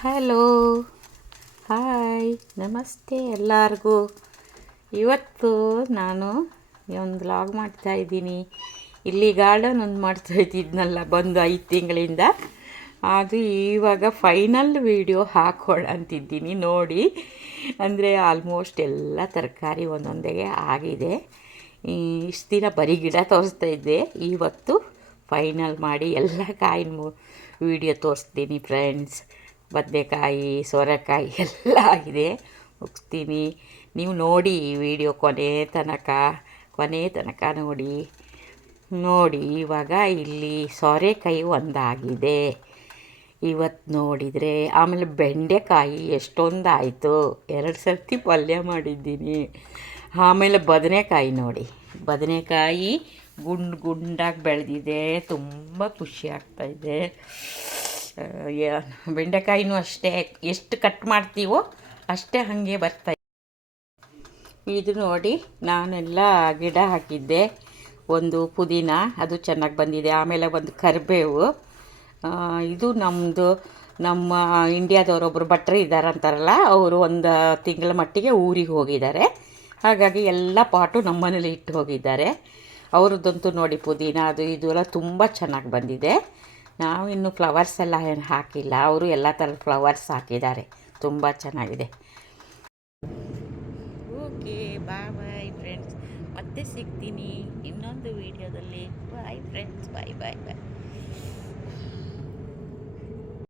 Hello, hi, ನಮಸ್ತೆ ಎಲ್ಲರಿಗೂ. ಇವತ್ತು ನಾನು ಒಂದು ವ್ಲಾಗ್ ಮಾಡ್ತಾಯಿದ್ದೀನಿ. ಇಲ್ಲಿ ಗಾರ್ಡನ್ ಒಂದು ಮಾಡ್ತಾಯಿದ್ದಿದ್ನಲ್ಲ ಬಂದು 5 ತಿಂಗಳಿಂದ, ಅದು ಇವಾಗ ಫೈನಲ್ ವೀಡಿಯೋ ಹಾಕೋಣ ಅಂತಿದ್ದೀನಿ. ನೋಡಿ, ಅಂದರೆ ಆಲ್ಮೋಸ್ಟ್ ಎಲ್ಲ ತರಕಾರಿ ಒಂದೊಂದೇ ಆಗಿದೆ. ಇಷ್ಟು ದಿನ ಬರೀ ಗಿಡ ತೋರಿಸ್ತಾ ಇದ್ದೆ, ಇವತ್ತು ಫೈನಲ್ ಮಾಡಿ ಎಲ್ಲ ಕಾಯಿನ ವೀಡಿಯೋ ತೋರಿಸ್ತೀನಿ ಫ್ರೆಂಡ್ಸ್. ಬದನೆಕಾಯಿ, ಸೋರೆಕಾಯಿ ಎಲ್ಲ ಆಗಿದೆ, ಮುಗಿಸ್ತೀನಿ. ನೀವು ನೋಡಿ ಈ ವಿಡಿಯೋ ಕೊನೆ ತನಕ ನೋಡಿ. ಇವಾಗ ಇಲ್ಲಿ ಸೋರೆಕಾಯಿ ಒಂದಾಗಿದೆ ಇವತ್ತು ನೋಡಿದರೆ. ಆಮೇಲೆ ಬೆಂಡೆಕಾಯಿ ಎಷ್ಟೊಂದಾಯಿತು, 2 ಸರ್ತಿ ಪಲ್ಯ ಮಾಡಿದ್ದೀನಿ. ಆಮೇಲೆ ಬದನೆಕಾಯಿ ನೋಡಿ, ಬದನೆಕಾಯಿ ಗುಂಡಾಗಿ ಬೆಳೆದಿದೆ, ತುಂಬ ಖುಷಿ ಆಗ್ತಾಯಿದೆ. ಬೆಂಡೆಕಾಯಿನೂ ಅಷ್ಟೇ, ಎಷ್ಟು ಕಟ್ ಮಾಡ್ತೀವೋ ಅಷ್ಟೇ ಹಾಗೆ ಬರ್ತಾಯಿದೆ. ಇದು ನೋಡಿ, ನಾನೆಲ್ಲ ಗಿಡ ಹಾಕಿದ್ದೆ. ಒಂದು ಪುದೀನ, ಅದು ಚೆನ್ನಾಗಿ ಬಂದಿದೆ. ಆಮೇಲೆ ಒಂದು ಕರಿಬೇವು, ಇದು ನಮ್ಮ ಇಂಡಿಯಾದವರೊಬ್ಬರು ಭಟ್ರು ಇದ್ದಾರೆ ಅಂತಾರಲ್ಲ, ಅವರು ಒಂದು ತಿಂಗಳ ಮಟ್ಟಿಗೆ ಊರಿಗೆ ಹೋಗಿದ್ದಾರೆ. ಹಾಗಾಗಿ ಎಲ್ಲ ಪಾಟು ನಮ್ಮ ಮನೇಲಿ ಇಟ್ಟು ಹೋಗಿದ್ದಾರೆ. ಅವ್ರದ್ದಂತೂ ನೋಡಿ, ಪುದೀನ ಅದು ಇದು ಎಲ್ಲ ತುಂಬ ಚೆನ್ನಾಗಿ ಬಂದಿದೆ. ನಾವು ಇನ್ನೂ ಫ್ಲವರ್ಸ್ ಎಲ್ಲ ಏನು ಹಾಕಿಲ್ಲ, ಅವರು ಎಲ್ಲ ಥರದ ಫ್ಲವರ್ಸ್ ಹಾಕಿದ್ದಾರೆ, ತುಂಬ ಚೆನ್ನಾಗಿದೆ. ಓಕೆ, ಬಾಯ್ ಫ್ರೆಂಡ್ಸ್, ಮತ್ತೆ ಸಿಗ್ತೀನಿ ಇನ್ನೊಂದು ವೀಡಿಯೋದಲ್ಲಿ. ಬಾಯ್ ಫ್ರೆಂಡ್ಸ್, ಬಾಯ್.